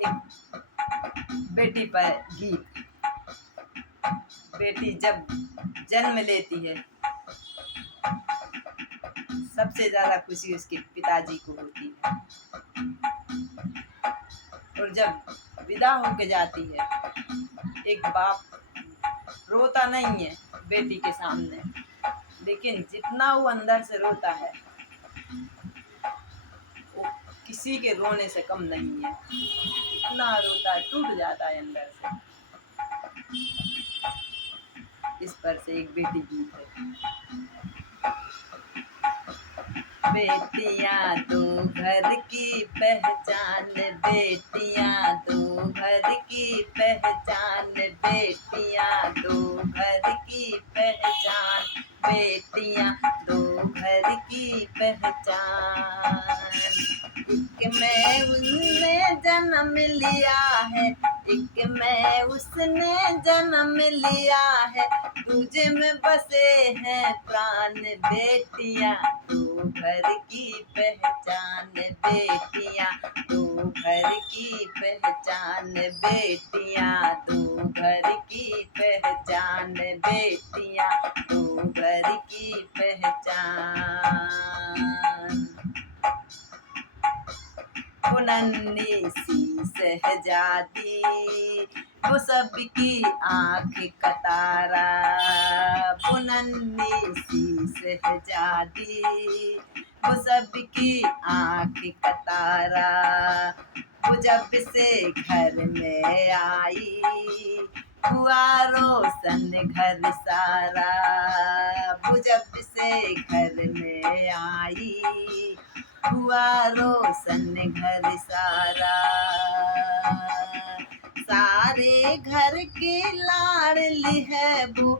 एक बेटी पर गीत। बेटी जब जन्म लेती है, सबसे ज्यादा खुशी उसके पिताजी को होती है, और जब विदा होके जाती है, एक बाप रोता नहीं है बेटी के सामने, लेकिन जितना वो अंदर से रोता है वो किसी के रोने से कम नहीं है। इतना रोता है, टूट जाता है अंदर से। इस पर से एक बेटी गीत है। बेटियां तो घर की पहचान, बेटियां तो घर की पहचान, बेटियां तो घर की पहचान, बेटियां तो घर की पहचान। एक में उसने जन्म लिया है, एक में उसने जन्म लिया है, दूजे में बसे हैं प्राण, बेटियां तो घर की पहचान, बेटियां तो घर की पहचान, बेटियां तो घर की पहचान, बेटियां तो घर की पहचान। वो नन्ही सी शहजादी, वो सबकी आँख का तारा, वो नन्ही सी शहजादी, वो सबकी आँख का तारा। वो जब से घर में आई, हुआ रोशन घर सारा, वो जब से घर में आई, हुआ रोशन घर सारा। सारे घर के लाडली है वो,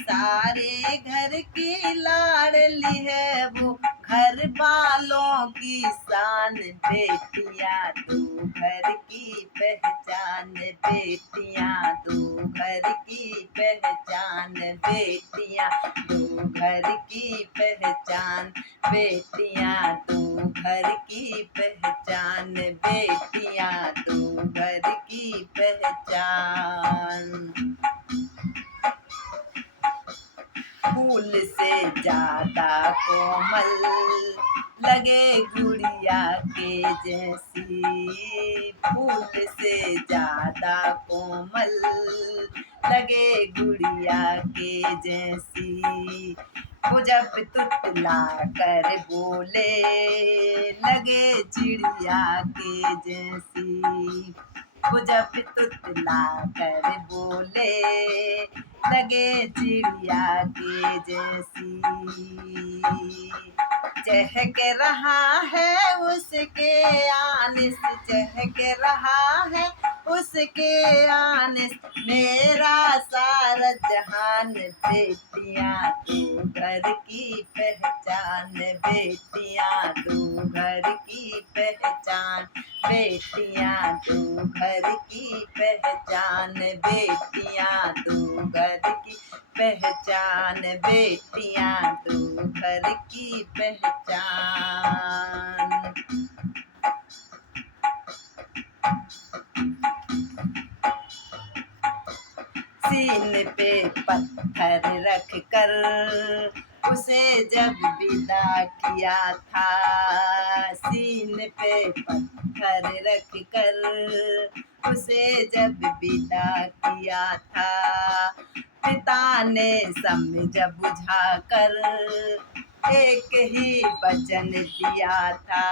सारे घर की लाडली है वो, घर वालों की शान, बेटियां तो घर की पहचान, बेटियां तो घर की पहचान, बेटियां तो घर की पहचान, बेटियां तो घर की पहचान, बेटियां तो घर की पहचान। फूल से ज्यादा कोमल लगे गुड़िया के जैसी, फूल से ज्यादा कोमल लगे गुड़िया के जैसी। वो जब तुतला कर बोले लगे चिड़िया के जैसी, वो जब तुतला कर बोले लगे चिड़िया के जैसी। चहक रहा है उसके आने से, चहक रहा है उसके आने से मेरा सारा जहान, बेटियां तो घर की पहचान, बेटियां तो घर की पहचान, बेटियां तो घर की पहचान, बेटियां तो घर की पहचान, बेटियां तो घर की पहचान। सीने पे पत्थर रख कर उसे जब विदा किया था, सीने पे पत्थर रख कर उसे जब विदा किया था, पिता ने समझ बुझा कर एक ही वचन दिया था,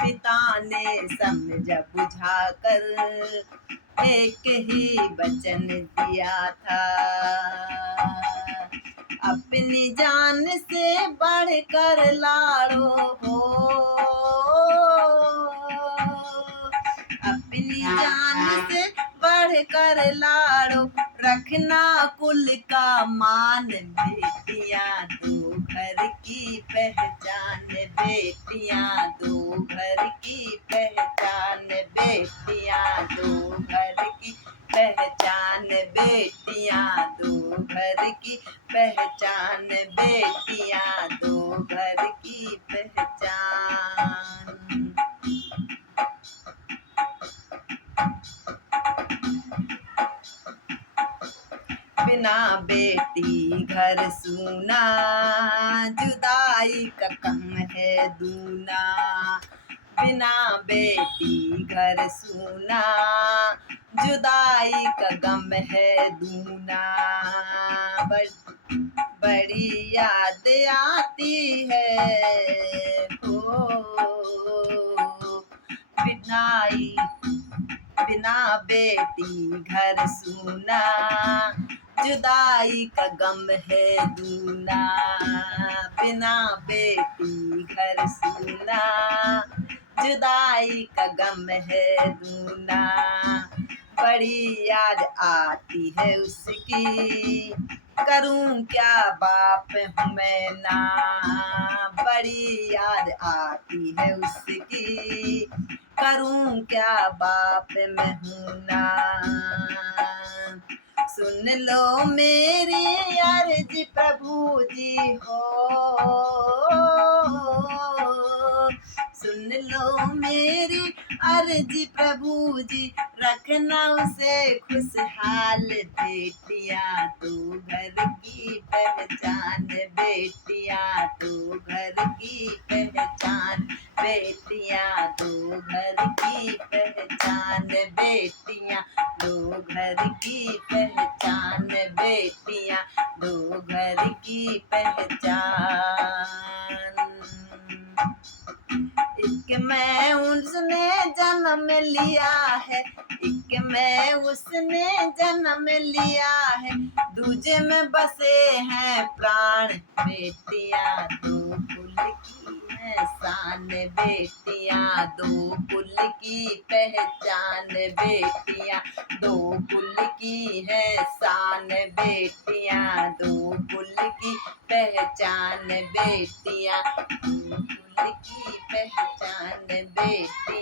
पिता ने समझ बुझा कर एक ही वचन दिया था। अपनी जान से बढ़कर लाड़ो हो, अपनी जान से बढ़कर लाड़ो, रखना कुल का मान, बेटियां तो घर की पहचान, बेटियां तो घर की पहचान, बेटियां तो घर की पहचान, बेटियां तो घर की पहचान, बेटियां बिना बेटी घर सूना, जुदाई का कम है दूना। बिना बेटी घर सूना, जुदाई का गम है दूना। बड़ी याद आती है हो, बिनाई बिना बेटी घर सूना, जुदाई का गम है दूना। बिना बेटी घर सूना, जुदाई का गम है दूना। बड़ी याद आती है उसकी, करूं क्या बाप हूँ मैं ना। बड़ी याद आती है उसकी, करूं क्या बाप मैं हूँ ना। सुन लो मेरी अर्ज प्रभु जी हो, सुन लो मेरी अर्ज प्रभु जी, रखना उसे खुशहाल। बेटियां तो घर की पहचान, बेटियां तो घर की पहचान, बेटियां तो घर की पहचान, बेटियां दो घर की पहचान, बेटियां दो घर की पहचान। एक मैं उसने जन्म लिया है, एक मैं उसने जन्म लिया है, दूजे में बसे हैं प्राण। बेटियां दो कुल की है शान, बेटियां दो कुल की पहचान, बेटियां दो कुल की है शान, बेटियां दो कुल की पहचान, बेटियां दो कुल की पहचान, बेटियां